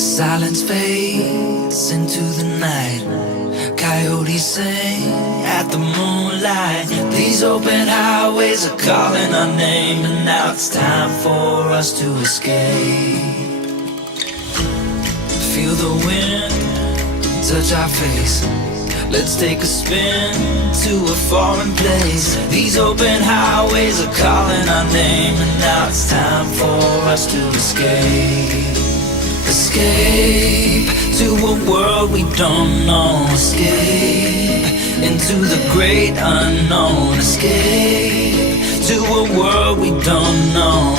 silence fades into the night. Coyotes sing at the moonlight. These open highways are calling our name, and now it's time for us to escape. Feel the wind touch our face. Let's take a spin to a foreign place. These open highways are calling our name, and now it's time for us to escape. Escape to a world we don't know. Escape into the great unknown. Escape to a world we don't know.